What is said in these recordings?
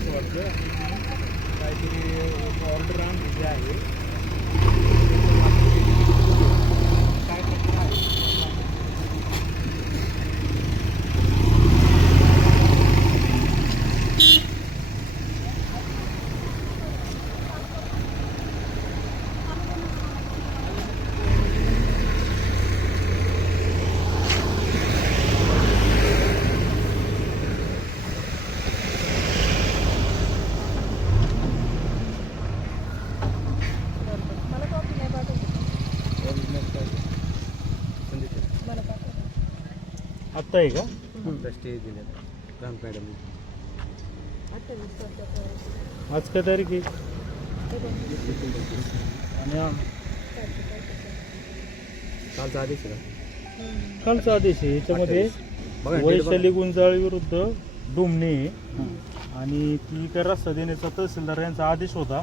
परत वाटतं काहीतरी ऑर्डर आणलेली आहे. काय करणार आहे आत्ता आहे का? स्टे दिले राम मॅडम. आज काय तारीख आहे? आणि कालचा आदेश आहे का? कालचा आदेश आहे. याच्यामध्ये वैशाली गुंजाळी विरुद्ध डुमणे आणि ती काय रस्ता देण्याचा तहसीलदार यांचा आदेश होता.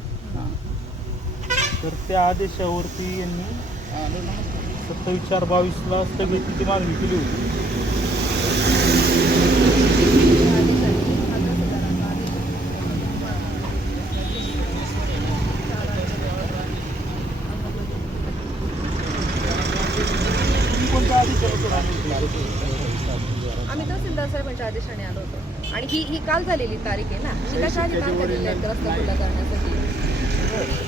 तर त्या आदेशावरती यांनी 27/4/22 स्थगितीची मागणी केली होती. आम्ही तहसीलदार साहेबांच्या आदेशाने आलो होतो आणि ही काल झालेली तारीख आहे ना. शिकायच्या आधी काम केलेलं आहे रस्ता खुला करण्यासाठी.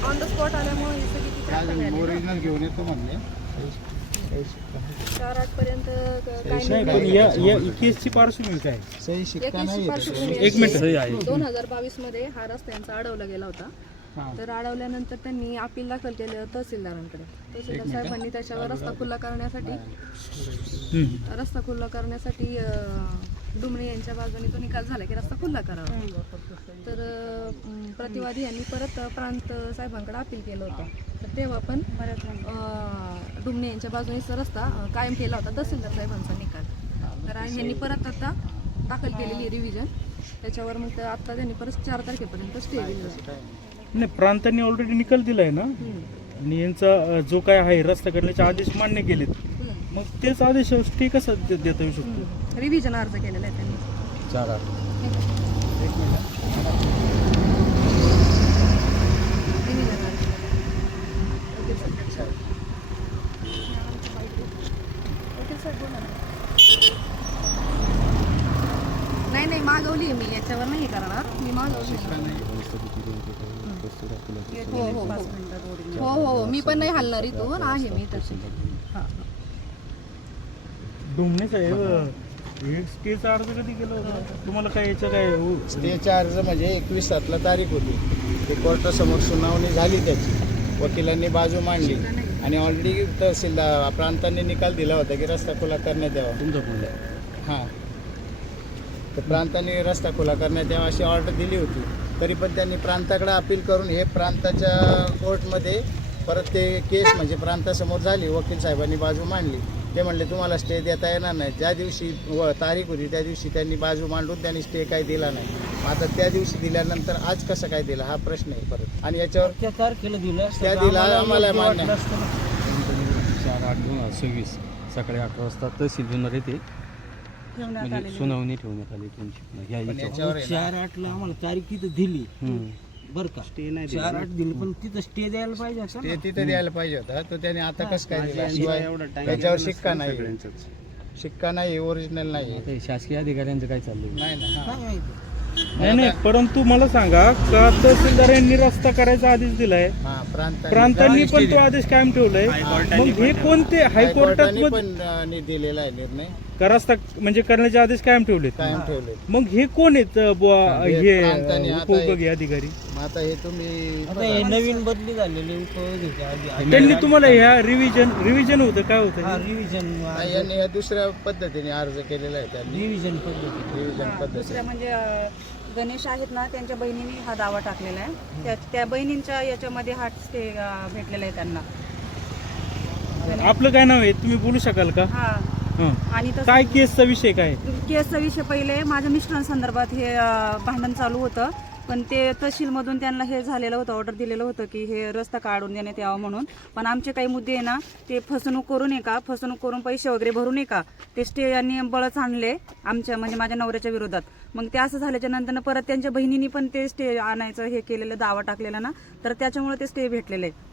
ऑन द स्पॉट आल्यामुळे ही सगळी किती रस्ता मिळाली. ओरिजिनल घेऊन येतो म्हणले 4-8 पर्यंत नाही, पण या केसची पार्श्वभूमी काय? सही शिक्का नाही एक मिनिट. सही आहे. 2022 मध्ये हा रस्ता यांचा अडवला गेला होता. तर अडवल्यानंतर त्यांनी अपील दाखल केलं तहसीलदारांकडे. तहसीलदार साहेबांनी त्याच्यावर रस्ता खुला करण्यासाठी डुमणे यांच्या बाजूने तो निकाल झाला की रस्ता खुला करावा. तर प्रतिवादी यांनी परत प्रांत साहेबांकडे अपील केलं होतं. तर तेव्हा पण डुमणे यांच्या बाजूने रस्ता कायम केला होता तहसीलदार साहेबांचा निकाल. तर यांनी परत आता दाखल केलेली रिव्हिजन त्याच्यावर मग आता त्यांनी परत 4 तारखेपर्यंत स्टे दिला. नाही, प्रांतांनी ऑलरेडी निकाल दिलाय ना आणि यांचा जो काय आहे रस्ता करण्याचे आदेश मान्य केलेत. मग तेच आदेश स्टे कसा देता येऊ शकतो? रिव्हिजन अर्ज केलेला आहे त्यांनी. 4-8 नाही मागवली मी, याच्यावर नाही करणार. मी मागवली. हो मी पण नाही हलणार इथून आहे मी तशी. डुमणे साहेब स्टेचा अर्ज कधी केला होता तुम्हाला? काय याचं काय स्टेचा अर्ज म्हणजे 21/7 तारीख होती. ते कोर्टासमोर सुनावणी झाली, त्याची वकिलांनी बाजू मांडली आणि ऑलरेडी तहसीलदार प्रांतांनी निकाल दिला होता की रस्ता खुला करण्यात यावा. तुमचा फोन हां, तर प्रांतांनी रस्ता खुला करण्यात यावा अशी ऑर्डर दिली होती. तरी पण त्यांनी प्रांताकडे अपील करून हे प्रांताच्या कोर्टमध्ये परत ते केस म्हणजे प्रांतासमोर झाली. वकील साहेबांनी बाजू मांडली. ते म्हणले तुम्हाला स्टे देता येणार नाही. ज्या दिवशी तारीख होती त्या दिवशी त्यांनी बाजू मांडून त्यांनी स्टे काही दिला नाही. आता त्या दिवशी दिल्यानंतर आज कसं काय दिला हा प्रश्न आहे परत. आणि याच्यावर त्या तारखेला दिला आम्हाला मान्य. 4/8/2026 सकाळी 8 वाजता तहसील जुन्नर येथे म्हणजे सुनावणी ठेवण्यात आली त्यांची. 4/8 आम्हाला तारीख तिथं दिली बरं का. स्टे नाही 4/8 दिली पण तिथं स्टे द्यायला पाहिजे. स्टे तिथं द्यायला पाहिजे होता. तो त्याने आता कसं काय दिला? शिवाय त्याच्यावर शिक्का नाही, ओरिजिनल नाही. शासकीय अधिकाऱ्यांचं काय चाललंय? नाही ना. नाही, परंतु मला सांगा का तहसीलदार यांनी रस्ता करायचा आदेश दिलाय, प्रांतांनी पण तो आदेश कायम ठेवलाय. मग हे कोणते हायकोर्टात पण दिलेला आहे निर्णय का रस्ता म्हणजे करण्याचे आदेश कायम ठेवले? मग हे कोण आहेत हे उपविभागीय अधिकारी? आता हे तुम्ही नवीन बदली झालेली उपयोगी त्यांनी तुम्हाला ह्या रिव्हिजन होतं काय होतं? रिव्हिजन यांनी दुसऱ्या पद्धतीने अर्ज केलेला आहे. त्यांनी रिव्हिजन पद्धती दुसऱ्या म्हणजे गणेश आहेत ना, त्यांच्या बहिणीने हा दावा टाकलेला आहे. त्या बहिणींच्या याच्यामध्ये हा स्टे भेटलेला आहे त्यांना. आपलं काय नाव आहे तुम्ही बोलू शकाल का? हा. आणि काय केसचा विषय काय? केसचा विषय पहिले माझ्या मिस्टरांसंदर्भात हे भांडण चालू होतं. पण ते तहसीलमधून त्यांना हे झालेलं होतं, ऑर्डर दिलेलं होतं की हे रस्ता काढून देण्यात यावा म्हणून. पण आमचे काही मुद्दे आहे ना, ते फसवणूक करून पैसे वगैरे भरू नये का ते स्टे यांनी बळच आणले आमच्या म्हणजे माझ्या नवऱ्याच्या विरोधात. मग ते असं झाल्याच्या नंतर परत त्यांच्या बहिणींनी पण ते स्टे आणायचं हे केलेलं, दावा टाकलेला ना, तर त्याच्यामुळे ते स्टे भेटलेलं आहे.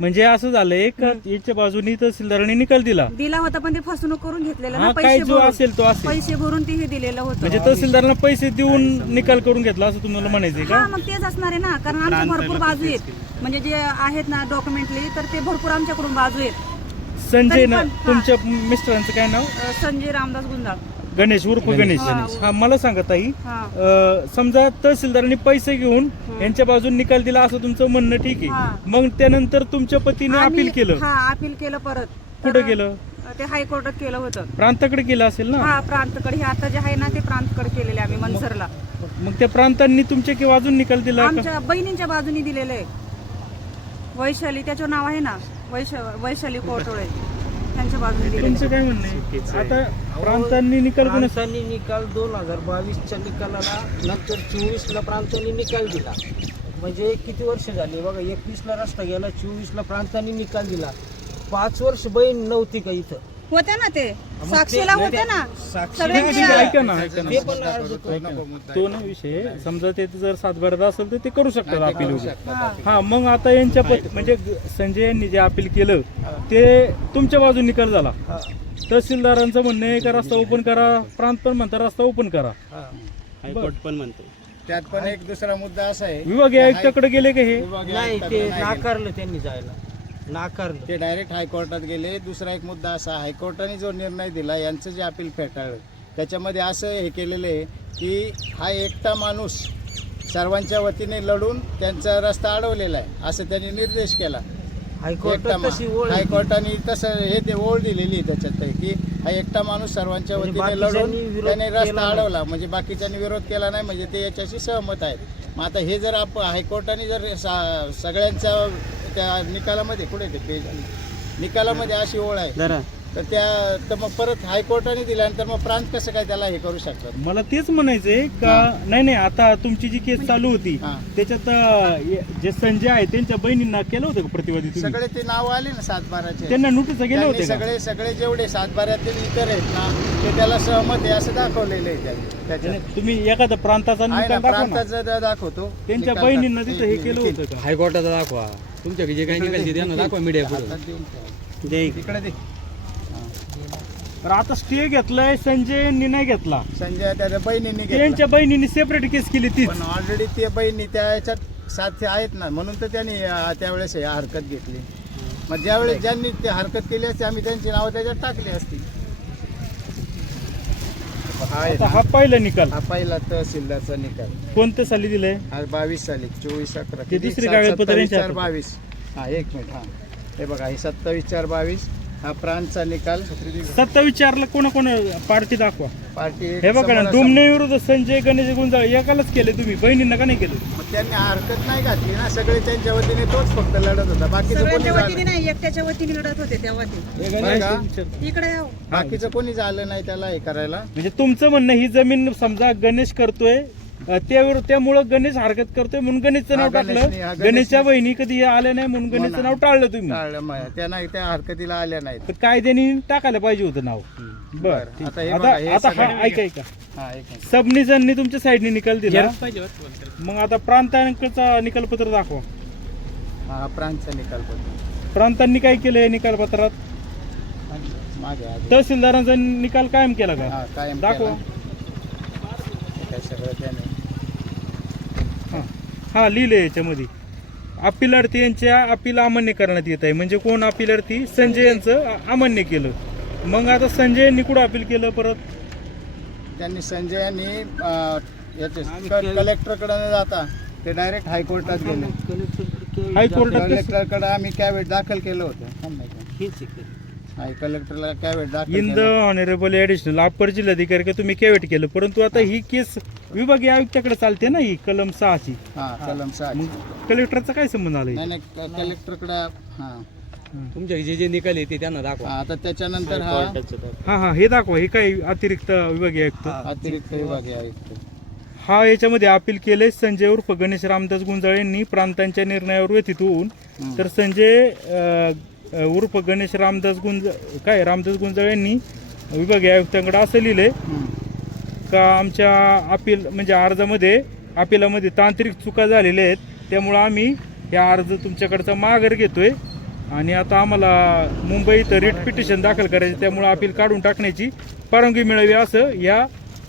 म्हणजे असं झालंय का याच्या बाजूनी तहसीलदारांनी निकाल दिला, होता पण ते फसवणूक करून घेतलेलं ना, हा काय जो असेल तो असेल, पैसे भरून ते हे दिलेलं होतं. म्हणजे तहसीलदारांना पैसे देऊन निकाल करून घेतला असं तुम्हाला म्हणायचंय हा का? मग तेच असणार आहे ना, कारण आमच्या भरपूर बाजू आहेत, म्हणजे जे आहेत ना डॉक्युमेंटली, तर ते भरपूर आमच्याकडून बाजू आहेत. संजय ना, तरी पण, हा. तुमच्या मिस्टरांचं काय नाव? संजय रामदास गुंजाळ. गणेश उर्फ गणेश. हा, मला सांगा ताई, समजा तहसीलदारांनी पैसे घेऊन यांच्या बाजून निकाल दिला असं तुमचं म्हणणं ठीक आहे, हा. मग त्यानंतर तुमच्या पतीने अपील केलं, हा, अपील केलं परत. कुठं केलं? ते हायकोर्टात केलं होतं. प्रांताकडे केलं असेल ना? हा, प्रांतकडे हे आता जे आहे ना ते प्रांतकडे केलेले आम्ही मनसरला. मग त्या प्रांतांनी तुमच्या की बाजून निकाल दिला का? आमच्या बहिणींच्या बाजूनी दिलेलं आहे. वैशाली त्याच्यावर नाव आहे ना, वैशाली कोटोळे, त्यांच्या बाजूने दिलेलं तुमचं आहे. काय म्हणणं आहे? आता प्रांतांनी निकाल कोण प्रांतांनी निकाल 2022च्या निकालाला नंतर 24ला प्रांतांनी निकाल दिला. म्हणजे किती वर्ष झाली बघा, 21ला रस्ता गेला, 24ला प्रांतांनी निकाल दिला. 5 वर्ष बहीण नव्हती का इथं? होते ना ते साक्षीला होते ना सगळे ऐका ना, ऐका ना. ते पण अर्ज तो नाही विषय, समजा ते जर सातबाऱ्यात असेल तर ते करू शकतात अपील वगैरे. हा, मग आता यांच्या म्हणजे संजय यांनी जे अपील केलं ते तुमच्या बाजून निकाल झाला. तहसीलदारांचं म्हणणं आहे का रस्ता ओपन करा, प्रांत पण म्हणता रस्ता ओपन करा, हायकोर्ट पण म्हणतो. त्यात पण एक दुसरा मुद्दा असा आहे, विभागीय आयुक्ताकडे गेले का हे? विभागीय नाही, आयुक्ताकडे ते नाही गेले. नाकारलं त्यांनी जायला, नाकारलं. ते डायरेक्ट हायकोर्टात गेले. दुसरा एक मुद्दा असा, हायकोर्टाने जो निर्णय दिला, यांचं जे अपील फेटाळलं, त्याच्यामध्ये असं हे केलेलं आहे की हा एकटा माणूस सर्वांच्या वतीने लढून त्यांचा रस्ता अडवलेला आहे असं त्यांनी निर्देश केला. हायकोर्टात तशी ओळ हायकोर्टाने तसं हे ते ओळ दिलेली आहे त्याच्यात की हा एकटा माणूस सर्वांच्या म्हणजे वतीने बाकीच्यांनी लढून विरोध त्याने केला रस्ता नाही. अडवला, म्हणजे बाकीच्यांनी विरोध केला नाही, म्हणजे ते याच्याशी सहमत आहेत. मग आता हे जर हायकोर्टाने जर सगळ्यांच्या त्या निकालामध्ये कुठे ते पेज निकालामध्ये अशी ओळ आहे तर मग परत हायकोर्टाने दिल्यानंतर मग प्रांत कसं काय त्याला हे करू शकतात? मला तेच म्हणायचंय का नाही, आता तुमची जी केस चालू होती हा. त्याच्यात जे संजय आहे त्यांच्या बहिणींना केलं होतं का प्रतिवादी तुम्ही? सगळे ते नाव आले ना सातबाराचे, त्यांना नोटीस गेले त्यांनी होते का? सगळे जेवढे सातबाऱ्यातील इतर आहेत ना ते त्याला सहमत आहे असं दाखवलेलं आहे त्याच्यात. नाही, तुम्ही एखादा प्रांताचा आहे ना, निकाल दाखवा ना. प्रांताचा दाखवतो. त्यांच्या निकाल बहिणींना दाख- तिथं हे केलं होतं का? हायकोर्टाचा दाखवा, तुमच्याकडे जे काही निकाल त्यांना दाखवा मीडिया पुढे. हातात देऊन ठेवा. तिकडे दे. तर आता स्टे घेतलाय संजय यांनी नाही घेतला, संजय त्याच्या बहिणीने घेतला. त्यांच्या बहिणीने सेपरेट केस केली तीच. पण ऑलरेडी ते बहिणी त्या याच्यात साथ आहेत ना, म्हणून तर त्यांनी त्यावेळेस हे हरकत घेतली. मग ज्यावेळेस ज्यांनी ते हरकत केली असते आम्ही त्यांची नावं त्याच्यात टाकली असती. आता हा पहिला निकाल हा पहिला तहसीलदारचा निकाल कोणत्या साली दिलाय? हा 22 साली 24/11 ते दुसरी कागदपत्र यांच्या हातात. 27/4/22. हा एक मिनिट, हा हे बघा, हे 27/4/22 हा प्रांतचा निकाल. 27/4 कोण पार्टी दाखवा. पार्टी हे बघा ना, डुमणे विरुद्ध संजय गणेश गुंजाळ एकालाच केले तुम्ही, बहिणींना का नाही केलं? मग त्यांनी हरकत नाही घातली ना, सगळे त्यांच्या वतीने तोच फक्त लढत होता, बाकीचं कोणी सगळ्यांच्या झालं वतीने नाही, एकट्याच्या वतीने लढत होते तेव्हा ते. नाही का? इकडे यावं. बाकीचं कोणी झालं नाही त्याला हे करायला. म्हणजे तुमचं म्हणणं ही जमीन समजा गणेश करतोय त्यामुळं गणेश हरकत करतोय म्हणून गणेशचं नाव हा, गणेशने- टाकलं. हा, गणेशने- गणेशच्या बहिणी कधी आल्या नाही म्हणून गणेशचं नाव टाळलं तुम्ही. टाळलं मग. त्या हरकतीला आल्या नाहीत. तर कायद्याने टाकायला पाहिजे होतं नाव. बर, ठीक. आता हे आता बघा, हे आता हा सगळं- ऐका हा एक मिनिट. सबनिसांनी तुमच्या साईडने निकाल दिला, मग आता प्रांतांकडचा निकालपत्र दाखवा. हा प्रांतचा निकाल पत्र प्रांतांनी काय केलंय निकालपत्रात? मागे आधी. तहसीलदारांचा निकाल कायम केला का? हा कायम दाखवा. केला. हे काय सगळं त्याने हा लिहिलंय याच्यामध्ये. अपिलार्थी यांच्या अपील अमान्य करण्यात येत आहे. म्हणजे कोण अपिलार्थी? संजय यांचं अमान्य केलं. मग आता संजय यांनी कुठं अपील केलं परत? त्यांनी संजय यांनी याचे कलेक्टरकडे न जाता ते डायरेक्ट हायकोर्टात गेले. हायकोर्टात कलेक्टरकडे आम्ही कॅवेट दाखल केलं होतं. हेच आहे. कलेक्टरला कॅवेट दाखल इन द केलं. ऑनरेबल ऍडिशनल अप्पर जिल्हाधिकारी का तुम्ही कॅवेट केलं, परंतु आता ही केस विभागीय आयुक्ताकडे चालते ना, ही कलम 6ची. हा कलम 6. मग कलेक्टरचा काय संबंध आलाय? नाही नाही कलेक्टरकडे हा तुमच्या जे निकाल येते त्यांना दाखवा. आता त्याच्यानंतर हा हा हा हे दाखवा. हे काय अतिरिक्त विभागीय आयुक्त? अतिरिक्त विभागीय आयुक्त. हा याच्यामध्ये अपील केले संजय उर्फ गणेश रामदास गुंजाळ यांनी प्रांतांच्या निर्णयावर व्यथित होऊन, तर संजय उर्फ गणेश रामदास गुंजाळ यांनी विभागीय आयुक्तांकडे असं लिहिलंय का आमच्या अपील म्हणजे अपिलामध्ये तांत्रिक चुका झालेल्या आहेत, त्यामुळं आम्ही या अर्ज तुमच्याकडचा माघार घेतोय आणि आता आम्हाला मुंबई इथं रिट पिटिशन दाखल करायचं, त्यामुळं अपील काढून टाकण्याची परवानगी मिळावी असं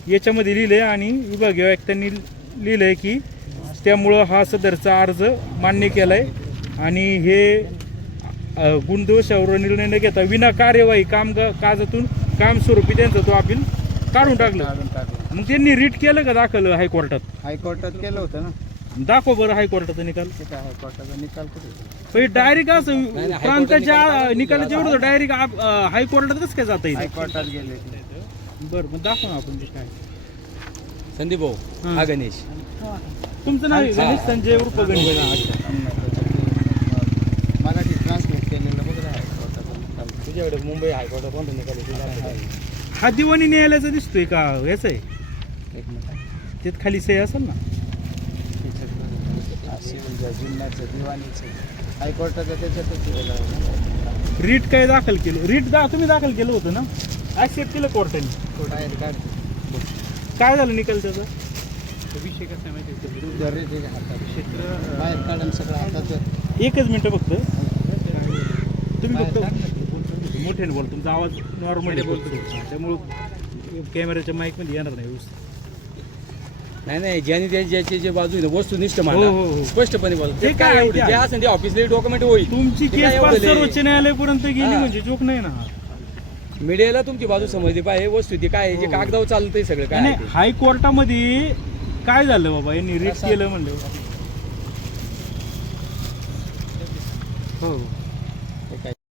याच्यामध्ये लिहिलं आहे आणि विभागीय आयुक्तांनी लिहिलं आहे की त्यामुळं हा सदरचा अर्ज मान्य केला आहे आणि हे गुणदोषावर निर्णय न घेता विना कार्यवाही कागदातून कायमस्वरूपी त्यांचं तो अपील काढून टाकलं. मग त्यांनी रिट केलं का दाखल हायकोर्टात? हायकोर्टात केलं होतं ना. दाखव बरं हायकोर्टाचा निकाल. तिथे हायकोर्टाचा निकाल कुठे? डायरेक्ट असं प्रांताच्या निकालाच्या एवढं डायरेक्ट हायकोर्टात कसं काय जाता येईल? हायकोर्टात गेले. बरं मग दाखव ना आपण ते काय. संदीप भाऊ हा गणेश तुमचं नाव आहे गणेश संजय उर्फ गणेश. मराठी ट्रान्सलेट केलेलं बघ हायकोर्टाचा निकाल. तुझ्याकडे मुंबई हायकोर्टात कोणता निकाल? हा दिवाणी न्यायालयाचा दिसतोय का याच आहे? एक मिनिट. त्यात खाली सही असेल ना. जिल्ह्याचं दिवाणीचं हायकोर्टाचं त्याच्यातच रीट काय दाखल केलं? तुम्ही दाखल केलं होतं ना, ऍक्सेप्ट केलं कोर्टाने. बाहेर काढ. काय झालं निकाल त्याचा? विषय कसा आहे माहिती हातात बाहेर काढून सगळं हातात. एकच मिनिटं फक्त तुम्ही फक्त मोठ्याने बोल, तुमचा आवाज नॉर्मली बोलतो त्यामुळं कॅमेऱ्याच्या माईकमध्ये येणार नाही व्यवस्थित. नाही ज्याने ज्याची जे बाजू आहे ना वस्तुनिष्ठ हो, हो, मांडा हो. स्पष्टपणे बोला. ते ते काय काय आहे, एवढं ते जे आहे. असेल ते ऑफिसला डॉक्युमेंट होईल. तुमची ते केस काय पास एवढं लय? सर्वोच्च न्यायालयापर्यंत गेली हा. म्हणजे जोक नाही ना. मीडियाला तुमची बाजू समजली पाहिजे. वस्तू ती काय आहे, जे कागदावर चालतंय सगळं काय नाही आहे ते. हायकोर्टामध्ये काय झालं बाबा, यांनी रीट केलं म्हणलं. हो